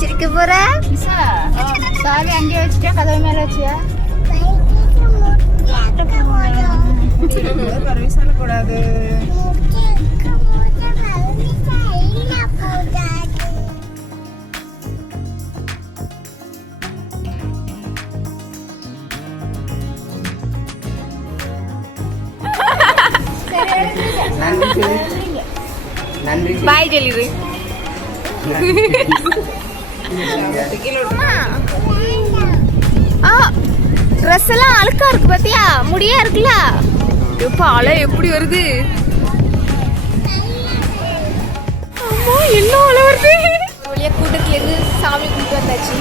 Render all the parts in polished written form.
சிரிக்க போற சாவி அங்கே வச்சுட்டா கதவு மேல வச்சியா கூடாது. நன்றி பாய் டெலிவரி ட்ரெஸ் எல்லாம் அழுக்கா இருக்கு பாத்தியா முடியா இருக்குல்ல இப்ப அலை எப்படி வருது அம்மா என்ன அலை வருது வழியா கூட்டத்துல இருந்து சாமி கும்பிட்டு வந்தாச்சு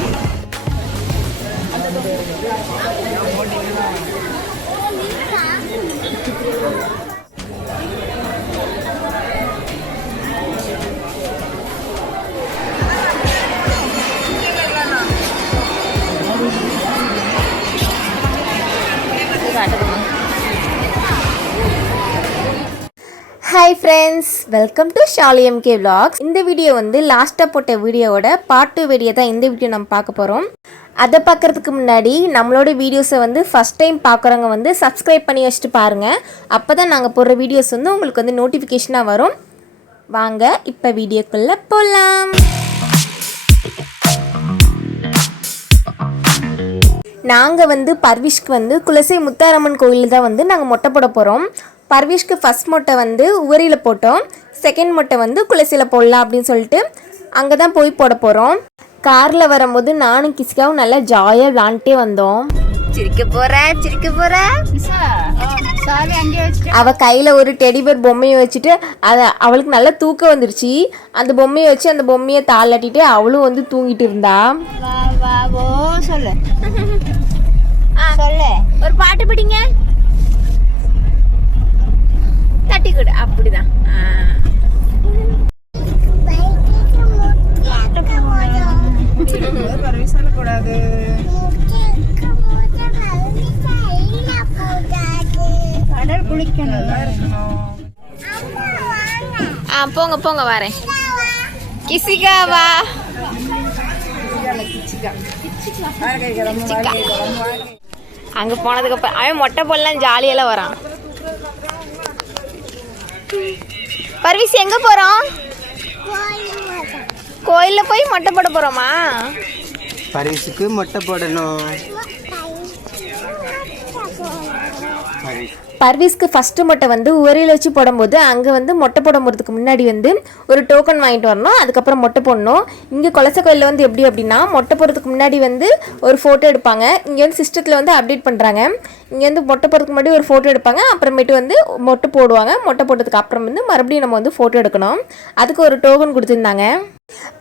hi friends, welcome to Shali MK vlogs. இந்த வீடியோ வந்து லாஸ்ட்டாக போட்ட வீடியோவோட பார்ட் 2 வீடியோ தான் இந்த வீடியோ நம்ம பார்க்க போகிறோம். அதை பார்க்குறதுக்கு முன்னாடி நம்மளோட வீடியோஸை வந்து ஃபஸ்ட் டைம் பார்க்குறவங்க வந்து சப்ஸ்கிரைப் பண்ணி வச்சுட்டு பாருங்கள். அப்போ தான் நாங்கள் போடுற வீடியோஸ் வந்து உங்களுக்கு வந்து நோட்டிஃபிகேஷனாக வரும். வாங்க இப்போ வீடியோக்குள்ளே போகலாம். நாங்கள் வந்து பர்விஷ்க்கு வந்து குலசை முத்தாரம்மன் கோயில் தான் வந்து நாங்கள் மொட்டை போட போகிறோம். பர்விஷ்க்கு ஃபஸ்ட் மொட்டை வந்து உவரியில் போட்டோம், செகண்ட் மொட்டை வந்து குலசையில் போடலாம் அப்படின்னு சொல்லிட்டு அங்கே தான் போய் போட போகிறோம். காரில் வரும்போது நானும் கிஸ்காவும் நல்லா ஜாலியாக விளாண்டுட்டே வந்தோம். சிரிக்க போற சாவி அங்கே வச்சுட்டா அவள் கையில் ஒரு டெடிபேர் பொம்மையை வச்சுட்டு அதை அவளுக்கு நல்லா தூக்கம் வந்துருச்சு. அந்த பொம்மையை வச்சு அந்த பொம்மையை தாளாட்டிட்டு அவளும் வந்து தூங்கிட்டு இருந்தா. சொல்லு சொல்லு ஒரு பாட்டு படிங்க, தட்டி கொடு. அப்படிதான். கூடாது. கடல் குளிக்கணும். போங்க போங்க வரேன். கிசிகா வா. அங்க போனதுக்கு அப்புறம் அவன் மொட்டை போடலாம் ஜாலியெல்லாம் வரான். பர்வீஸ் எங்க போறோம்? கோயில்ல போய் மொட்டை போட போறோமா? பரிசுக்கு மொட்டை போடணும். பர்வீஸ்க்கு ஃபஸ்ட்டு மொட்டை வந்து உரையில் வச்சு போடும்போது அங்கே வந்து மொட்டை போட போகிறதுக்கு முன்னாடி வந்து ஒரு டோக்கன் வாங்கிட்டு வரணும், அதுக்கப்புறம் மொட்டை போடணும். இங்கே கொலசை கோயிலில் வந்து எப்படி அப்படின்னா மொட்டை போடுறதுக்கு முன்னாடி வந்து ஒரு ஃபோட்டோ எடுப்பாங்க. இங்கே வந்து சிஸ்டத்தில் வந்து அப்டேட் பண்ணுறாங்க. இங்கே வந்து மொட்டை போடுறதுக்கு முன்னாடி ஒரு ஃபோட்டோ எடுப்பாங்க, அப்புறமேட்டு வந்து மொட்டை போடுவாங்க. மொட்டை போட்டதுக்கு அப்புறம் வந்து மறுபடியும் நம்ம வந்து ஃபோட்டோ எடுக்கணும். அதுக்கு ஒரு டோக்கன் கொடுத்துருந்தாங்க.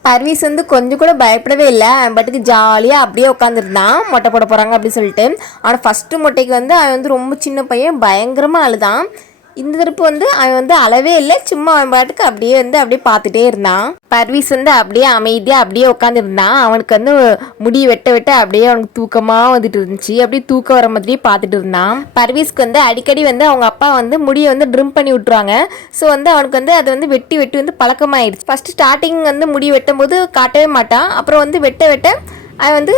பர்வீஸ் வந்து கொஞ்சம் கூட பயப்படவே இல்லை, பட்டுக்கு ஜாலியாக அப்படியே உட்காந்துருந்தான் மொட்டை போட போகிறாங்க அப்படின்னு சொல்லிட்டு. ஆனால் ஃபஸ்ட்டு மொட்டைக்கு வந்து அவன் வந்து ரொம்ப சின்ன பையன், பயங்கரமாக அழுதான். இந்த தரப்பு வந்து அவன் வந்து அளவே இல்லை, சும்மா அவன் பாட்டுக்கு அப்படியே பார்த்துட்டே இருந்தான். பர்வீஸ் வந்து அப்படியே அமைதியாக அப்படியே உட்காந்துருந்தான். அவனுக்கு வந்து முடி வெட்ட அப்படியே அவனுக்கு தூக்கமாக வந்துட்டு இருந்துச்சு. அப்படியே தூக்கம் வர மாதிரியே பார்த்துட்டு இருந்தான். பர்வீஸ்க்கு வந்து அடிக்கடி வந்து அவங்க அப்பா வந்து முடியை வந்து ட்ரிம் பண்ணி விட்டுருவாங்க. ஸோ வந்து அவனுக்கு வந்து அதை வந்து வெட்டி வந்து பழக்கமாயிடுச்சு. ஃபஸ்ட்டு ஸ்டார்டிங் வந்து முடி வெட்டும் போது காட்டவே மாட்டான். அப்புறம் வந்து வெட்ட அவன் வந்து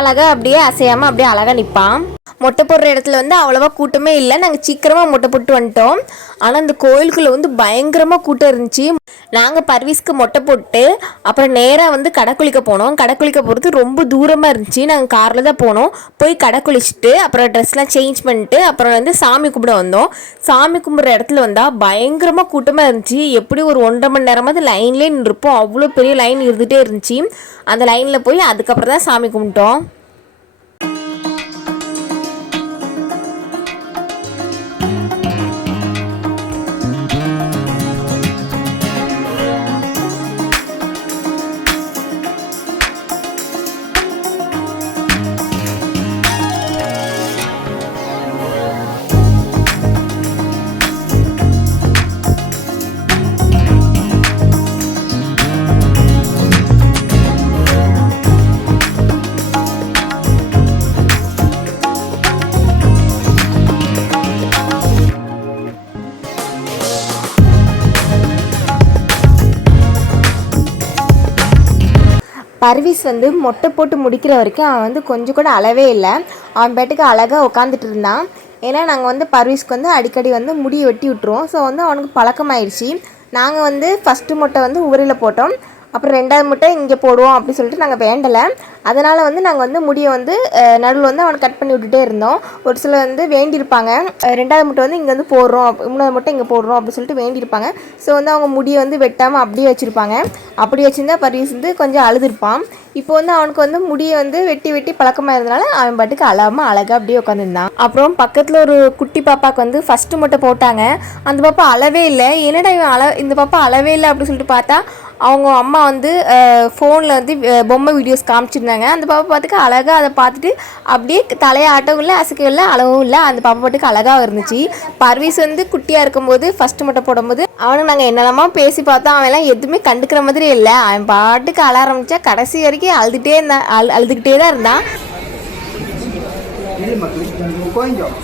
அழகாக அப்படியே அசையாமல் அப்படியே அழகாக நிற்பான். மொட்டை போடுற இடத்துல வந்து அவ்வளோவா கூட்டமே இல்லை. நாங்கள் சீக்கிரமாக மொட்டை போட்டு வந்துட்டோம். ஆனால் அந்த கோயிலுக்குள்ளே வந்து பயங்கரமாக கூட்டம் இருந்துச்சு. நாங்கள் பர்வீஸ்க்கு மொட்டை போட்டு அப்புறம் நேராக வந்து கடை குளிக்க போனோம். கடை குளிக்க போகிறது ரொம்ப தூரமாக இருந்துச்சு. நாங்கள் காரில் தான் போனோம். போய் கடை குளிச்சுட்டு அப்புறம் ட்ரெஸ்லாம் சேஞ்ச் பண்ணிட்டு அப்புறம் வந்து சாமி கும்பிட வந்தோம். சாமி கும்பிட்ற இடத்துல வந்தால் பயங்கரமாக கூட்டமாக இருந்துச்சு. எப்படி ஒரு 1.5 மணி நேரமாவது லைன்லேயே நின்றுப்போம். அவ்வளோ பெரிய லைன் இருந்துகிட்டே இருந்துச்சு. அந்த லைனில் போய் அதுக்கப்புறம் தான் சாமி கும்பிட்டோம். பர்வீஸ் வந்து மொட்டை போட்டு முடிக்கிற வரைக்கும் அவன் வந்து கொஞ்சம் கூட அளவே இல்லை. அவன் பேட்டுக்கு அழகாக உட்காந்துட்டு இருந்தான். ஏன்னா நாங்கள் வந்து பர்வீஸ்க்கு வந்து அடிக்கடி வந்து முடியை வெட்டி விட்டுருவோம். ஸோ வந்து அவனுக்கு பழக்கமாயிடுச்சு. நாங்கள் வந்து ஃபஸ்ட்டு மொட்டை வந்து உவரில் போட்டோம், அப்புறம் 2வது மொட்டை இங்கே போடுவோம் அப்படின்னு சொல்லிட்டு நாங்கள் வேண்டலை. அதனால் வந்து நாங்கள் வந்து முடியை வந்து நடுவில் வந்து அவனை கட் பண்ணி விட்டுட்டே இருந்தோம். ஒரு சிலர் வந்து வேண்டியிருப்பாங்க, 2வது மொட்டை வந்து இங்கே வந்து போடுறோம், 3வது மொட்டை இங்கே போடுறோம் அப்படின்னு சொல்லிட்டு வேண்டியிருப்பாங்க. ஸோ வந்து அவங்க முடியை வந்து வெட்டாமல் அப்படியே வச்சுருப்பாங்க. அப்படி வச்சுருந்தா பர்வீஸ் வந்து கொஞ்சம் அழுதுருப்பான். இப்போ வந்து அவனுக்கு வந்து முடியை வந்து வெட்டி பழக்கமாக இருந்தனால அவன் பாட்டுக்கு அழாமல் அழகாக அப்படியே உட்காந்துருந்தான். அப்புறம் பக்கத்தில் ஒரு குட்டி பாப்பாவுக்கு வந்து ஃபஸ்ட்டு மொட்டை போட்டாங்க. அந்த பாப்பா அளவே இல்லை. என்னடா இவன் இந்த பாப்பா அளவே இல்லை அப்படின்னு சொல்லிட்டு பார்த்தா அவங்க அம்மா வந்து ஃபோனில் வந்து பொம்மை வீடியோஸ் காமிச்சிருந்தாங்க. அந்த பாப்பா பாட்டுக்கு அழகாக அதை பார்த்துட்டு அப்படியே தலையை ஆட்டவும் இல்லை, அசைக்கவும் இல்லை, அளவும் இல்லை. அந்த பாப்பா பாட்டுக்கு அழகாக இருந்துச்சு. பர்வீஸ் வந்து குட்டியாக இருக்கும்போது ஃபஸ்ட்டு மொட்டை போடும்போது அவனுக்கு நாங்கள் என்னென்னமோ பேசி பார்த்தோம். அவன்லாம் எதுவுமே கண்டுக்கிற மாதிரி இல்லை. அவன் பாட்டுக்கு அழ ஆரம்பித்தா கடைசி வரைக்கும் அழுதுகிட்டே தான் இருந்தான். கொஞ்சம்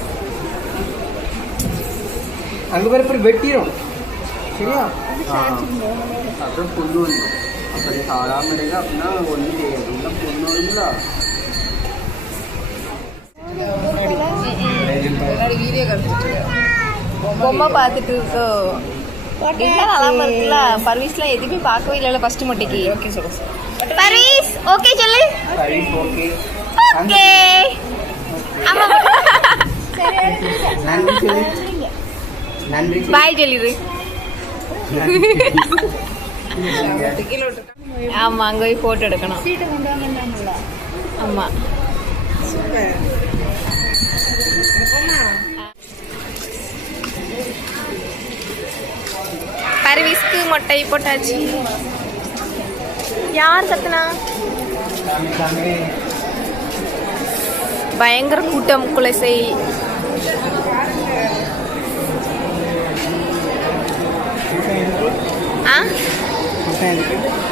அங்கே பேர் வெட்டிடும் சரியா, அப்புறம் பொண்ணு வந்துடும். அப்படி சாதாரண முறையில் அப்படின்னா ஒன்றும் செய்யாது, இல்லை பொண்ணு வருங்களா. பொம்மை பார்த்துட்டு இருக்கோ நல்லாம இருக்குல்ல. பர்வீஸ்லாம் எதுவுமே பார்க்கவே இல்லை ஃபர்ஸ்ட் மொட்டைக்கு. ஓகே சொல்லு பர்வீஸ், ஓகே சொல்லு. Parvez okay okay. ஆமா நன்றி சொல்லு, நன்றி பாய் சொல்லிடு. ஆமா அங்கே போய் போட்டோ எடுக்கணும். ஆமா பர்வீஸ்க்கு மொட்டை போட்டாச்சு. யார் கத்துனா? பயங்கர கூட்டம் குலசை.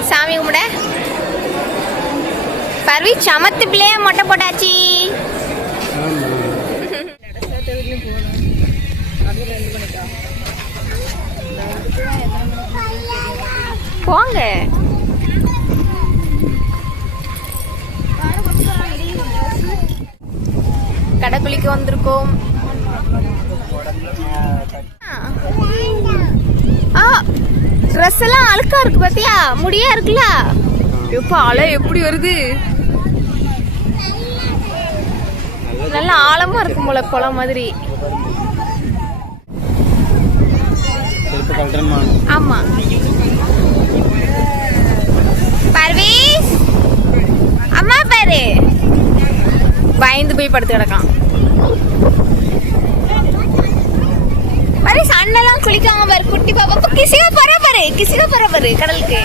சாமி கும்பிட பர்வீஸ் சமத்து பிள்ளைய மொட்டை போட்டாச்சு. போங்க கடைக்குளிக்க வந்திருக்கோம். ட்ரெஸ் எல்லாம் அழுக்கா இருக்கு பாத்தியா, முடியா இருக்குல்ல. எப்ப அலை எப்படி வருது, நல்ல ஆழமா இருக்கும் போல குளம் மாதிரி. ஆமா பர்வீஸ் அம்மா பாரு, பயந்து போய் படுத்து கிடக்கான். பர்வீஸ் அண்ணெல்லாம் குளிக்காம பாரு, குட்டி பாப்பா கிசிகா போற பாரு கடலுக்கு.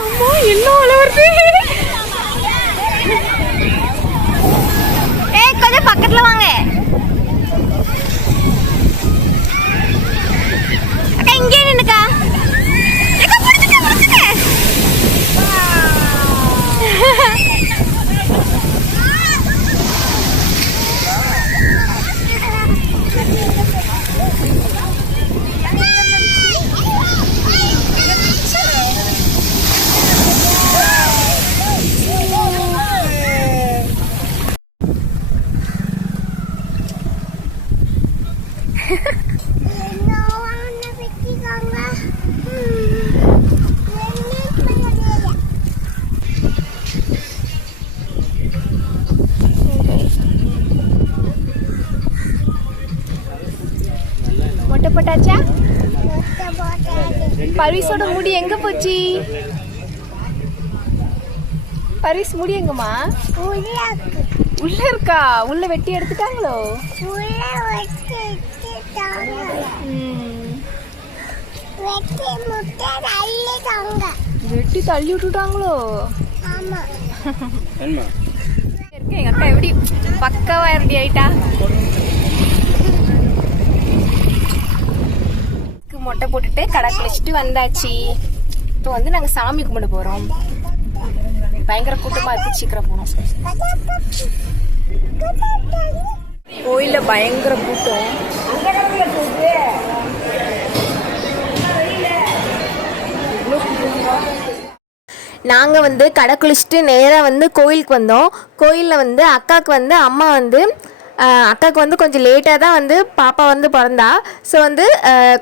அம்மா என்ன வருது. கொஞ்சம் பக்கத்துல வாங்க அக்கா, இங்கே நின்னுக்கா. மொட்டை போட்டாச்சா? பர்வீஸோட முடி எங்க போச்சு? பர்வீஸ் முடி எங்கம்மா? உள்ள இருக்கா? உள்ள வெட்டி எடுத்துட்டாங்களோ? வெட்டி தள்ளி விட்டுட்டாங்களோ? எங்க அக்கா எப்படி பக்காவா ரெடி ஆயிட்டா. மொட்டை போட்டுட்டு கடை குளிச்சுட்டு வந்தாச்சு. இப்போ வந்து நாங்க சாமி கும்பிட போறோம். பயங்கர கூட்டமா இருக்கு, சீக்கிரம் போறோம். கோயிலில் பயங்கர கூட்டம். நாங்கள் வந்து கடை குளிச்சுட்டு நேராக வந்து கோயிலுக்கு வந்தோம். கோயிலில் வந்து அக்காவுக்கு வந்து அம்மா வந்து அக்காவுக்கு வந்து கொஞ்சம் லேட்டாக தான் வந்து பாப்பா வந்து பிறந்தா. ஸோ வந்து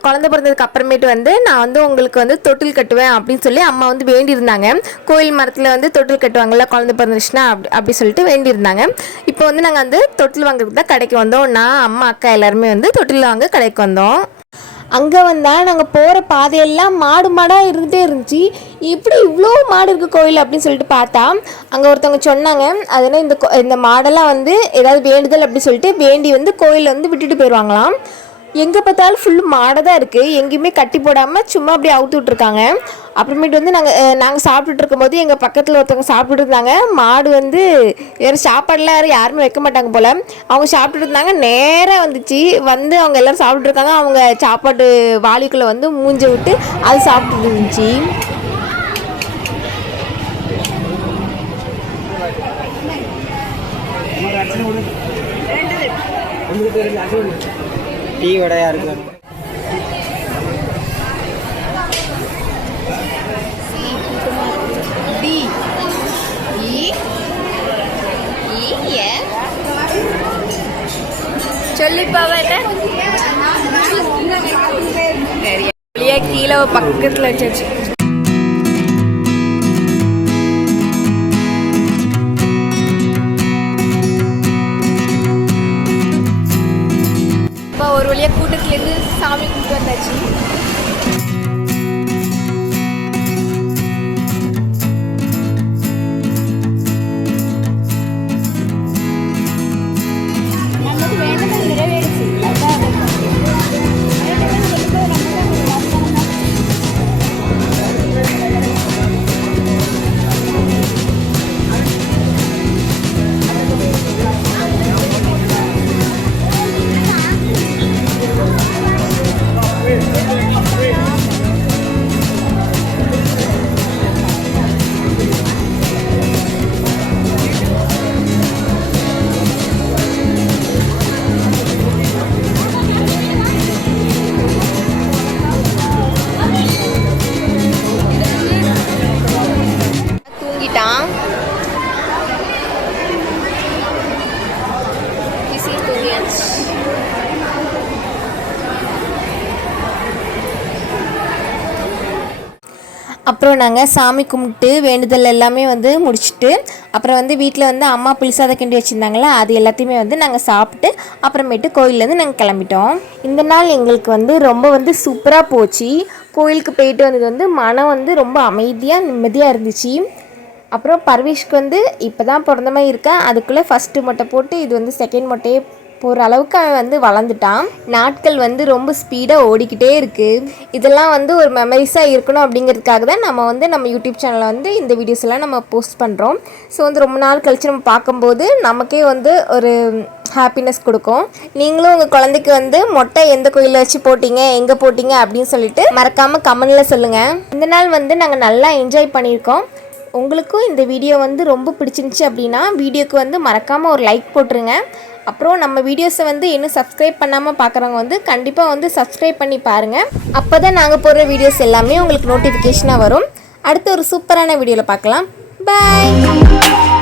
குழந்தை பிறந்ததுக்கு அப்புறமேட்டு வந்து நான் வந்து உங்களுக்கு வந்து தொட்டில் கட்டுவேன் அப்படின்னு சொல்லி அம்மா வந்து வேண்டியிருந்தாங்க. கோயில் மரத்தில் வந்து தொட்டில் கட்டுவாங்கள்ல குழந்தை பிறந்துச்சுன்னா அப்படி சொல்லிட்டு வேண்டியிருந்தாங்க. இப்போ வந்து நாங்கள் வந்து தொட்டில் வாங்குறதுக்கு தான் கடைக்கு வந்தோம். நான் அம்மா அக்கா எல்லாருமே வந்து தொட்டில் வாங்க கடைக்கு வந்தோம். அங்கே வந்தால் நாங்கள் போகிற பாதையெல்லாம் மாடாக இருந்துகிட்டே இருந்துச்சு. இப்படி இவ்வளோ மாடு இருக்குது கோயில் அப்படின்னு சொல்லிட்டு பார்த்தா அங்கே ஒருத்தவங்க சொன்னாங்க, அதனால் இந்த மாடெல்லாம் வந்து ஏதாவது வேண்டுதல் அப்படி சொல்லிட்டு வேண்டி வந்து கோயிலில் வந்து விட்டுட்டு போயிடுவாங்களாம். எங்கே பார்த்தாலும் ஃபுல்லு மாடை தான் இருக்குது, எங்கேயுமே கட்டி போடாமல் சும்மா அப்படியே அவுத்து விட்ருக்காங்க. அப்புறமேட்டு வந்து நாங்கள் சாப்பிட்டுட்டு இருக்கும்போது எங்கள் பக்கத்தில் ஒருத்தவங்க சாப்பிட்டுட்டு இருந்தாங்க. மாடு வந்து வேறு சாப்பாடுலாம் யாருமே வைக்க மாட்டாங்க போல். அவங்க சாப்பிட்டுட்டு இருந்தாங்க, நேராக வந்துச்சு. வந்து அவங்க எல்லோரும் சாப்பிட்ருக்காங்க. அவங்க சாப்பாடு வாளிக்குள்ளே வந்து மூஞ்ச விட்டு அது சாப்பிட்டுட்டு இருந்துச்சு. டீ வடையா இருக்கு. கீழே பக்கத்தில் வச்சாச்சு. ஒரு வழியாக கூட்டத்துலேருந்து சாமி கும்பிட்டு வந்தாச்சு. அப்புறம் நாங்கள் சாமி கும்பிட்டு வேண்டுதல் எல்லாமே வந்து முடிச்சுட்டு அப்புறம் வந்து வீட்டில் வந்து அம்மா புளிசாதம் கிண்டி வச்சுருந்தாங்களா, அது எல்லாத்தையுமே வந்து நாங்கள் சாப்பிட்டு அப்புறமேட்டு கோயிலேருந்து நாங்கள் கிளம்பிட்டோம். இந்த நாள் எங்களுக்கு வந்து ரொம்ப வந்து சூப்பராக போச்சு. கோயிலுக்கு போயிட்டு வந்தது வந்து மனம் வந்து ரொம்ப அமைதியாக நிம்மதியாக இருந்துச்சு. அப்புறம் பர்வீஷ்க்கு வந்து இப்போ தான் பிறந்த மாதிரி இருக்கேன். அதுக்குள்ளே ஃபஸ்ட்டு மொட்டை போட்டு இது வந்து செகண்ட் மொட்டையே போகிற அளவுக்கு அவன் வந்து வளர்ந்துட்டான். நாட்கள் வந்து ரொம்ப ஸ்பீடாக ஓடிக்கிட்டே இருக்குது. இதெல்லாம் வந்து ஒரு மெமரிஸாக இருக்கணும் அப்படிங்கிறதுக்காக தான் நம்ம யூடியூப் சேனலில் வந்து இந்த வீடியோஸ் எல்லாம் நம்ம போஸ்ட் பண்ணுறோம். ஸோ வந்து ரொம்ப நாள் கழித்து நம்ம பார்க்கும்போது நமக்கே வந்து ஒரு ஹாப்பினஸ் கொடுக்கும். நீங்களும் உங்கள் குழந்தைக்கு வந்து மொட்டை எந்த கோயிலில் வச்சு போட்டிங்க, எங்கே போட்டிங்க அப்படின்னு சொல்லிட்டு மறக்காமல் கமெண்டில் சொல்லுங்கள். இந்த நாள் வந்து நாங்கள் நல்லா என்ஜாய் பண்ணியிருக்கோம். உங்களுக்கும் இந்த வீடியோ வந்து ரொம்ப பிடிச்சிருந்துச்சி அப்படின்னா வீடியோக்கு வந்து மறக்காமல் ஒரு லைக் போட்டுருங்க. அப்புறம் நம்ம வீடியோஸை வந்து இன்னும் சப்ஸ்கிரைப் பண்ணாமல் பார்க்குறவங்க வந்து கண்டிப்பாக வந்து சப்ஸ்கிரைப் பண்ணி பாருங்கள். அப்போ தான் நாங்கள் போடுற வீடியோஸ் எல்லாமே உங்களுக்கு நோட்டிஃபிகேஷனாக வரும். அடுத்து ஒரு சூப்பரான வீடியோவில் பார்க்கலாம். பாய்.